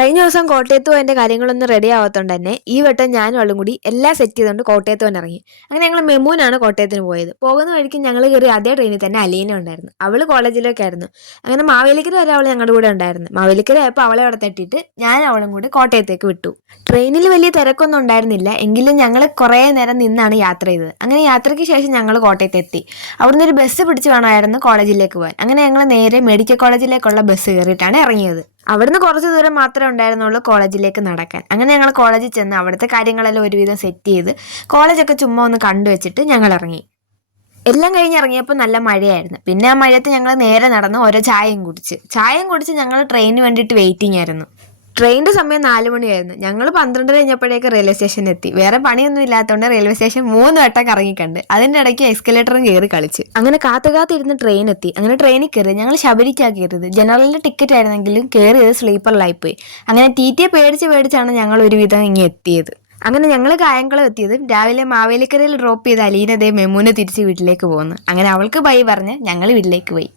കഴിഞ്ഞ ദിവസം കോട്ടയത്ത് പോയതിൻ്റെ കാര്യങ്ങളൊന്നും റെഡി ആവാത്തതുകൊണ്ട് തന്നെ ഈ വട്ടം ഞാനും അവളും കൂടി എല്ലാം സെറ്റ് ചെയ്തുകൊണ്ട് കോട്ടയത്ത് തന്നെ ഇറങ്ങി. അങ്ങനെ ഞങ്ങൾ മെമൂനാണ് കോട്ടയത്തിന് പോയത്. പോകുന്ന വഴിക്ക് ഞങ്ങൾ കയറി അതേ ട്രെയിനിൽ തന്നെ അലീന ഉണ്ടായിരുന്നു. അവൾ കോളേജിലേക്കായിരുന്നു. അങ്ങനെ മാവേലിക്കര വരെ അവൾ ഞങ്ങളുടെ കൂടെ ഉണ്ടായിരുന്നു. മാവേലിക്കര ആയപ്പോൾ അവളെ അവിടെ തട്ടിയിട്ട് ഞാൻ അവളും കൂടി കോട്ടയത്തേക്ക് വിട്ടു. ട്രെയിനിൽ വലിയ തിരക്കൊന്നും ഉണ്ടായിരുന്നില്ല, എങ്കിലും ഞങ്ങൾ കുറേ നേരം നിന്നാണ് യാത്ര ചെയ്തത്. അങ്ങനെ യാത്രയ്ക്ക് ശേഷം ഞങ്ങൾ കോട്ടയത്ത് എത്തി. അവിടുന്ന് ഒരു ബസ് പിടിച്ച് വേണമായിരുന്നു കോളേജിലേക്ക് പോകാൻ. അങ്ങനെ ഞങ്ങൾ നേരെ മെഡിക്കൽ കോളേജിലേക്കുള്ള ബസ് കയറിയിട്ടാണ് ഇറങ്ങിയത്. അവിടുന്ന് കുറച്ച് ദൂരം മാത്രമേ ഉണ്ടായിരുന്നുള്ളൂ കോളേജിലേക്ക് നടക്കാൻ. അങ്ങനെ ഞങ്ങൾ കോളേജിൽ ചെന്ന് അവിടുത്തെ കാര്യങ്ങളെല്ലാം ഒരുവിധം സെറ്റ് ചെയ്ത് കോളേജൊക്കെ ചുമ്മാ ഒന്ന് കണ്ടുവച്ചിട്ട് ഞങ്ങൾ ഇറങ്ങി. എല്ലാം കഴിഞ്ഞ് ഇറങ്ങിയപ്പോൾ നല്ല മഴയായിരുന്നു. പിന്നെ ആ മഴയത്ത് ഞങ്ങൾ നേരെ നടന്ന് ഓരോ ചായയും കുടിച്ച് ഞങ്ങൾ ട്രെയിനിന് വേണ്ടിയിട്ട് വെയിറ്റിംഗ് ആയിരുന്നു. ട്രെയിനിൻ്റെ സമയം 4 മണിയായിരുന്നു. ഞങ്ങൾ 12 കഴിഞ്ഞപ്പോഴേക്ക് റെയിൽവേ സ്റ്റേഷനിൽ എത്തി. വേറെ പണിയൊന്നും ഇല്ലാത്തതുകൊണ്ട് റെയിൽവേ സ്റ്റേഷൻ 3 വട്ടം കറങ്ങിക്കണ്ട്. അതിൻ്റെ ഇടയ്ക്ക് എസ്കലേറ്ററും കയറി കളിച്ച്. അങ്ങനെ കാത്തുകാത്തിരുന്ന് ട്രെയിൻ എത്തി. അങ്ങനെ ട്രെയിനിൽ കയറി. ഞങ്ങൾ ശബരിക്കാണ് കയറിയത്. ജനറലിൻ്റെ ടിക്കറ്റ് ആയിരുന്നെങ്കിലും കയറിയത് സ്ലീപ്പറിലായിപ്പോയി. അങ്ങനെ ടി പേടിച്ചാണ് ഞങ്ങൾ ഒരുവിധം ഇങ്ങനെ എത്തിയത്. അങ്ങനെ ഞങ്ങൾ കായംകുളം എത്തിയത് രാവിലെ മാവേലിക്കരയിൽ ഡ്രോപ്പ് ചെയ്ത് അലീനതേ മെമൂനെ തിരിച്ച് വീട്ടിലേക്ക് പോകുന്നു. അങ്ങനെ അവൾക്ക് ബൈ പറഞ്ഞ് ഞങ്ങൾ വീട്ടിലേക്ക് പോയി.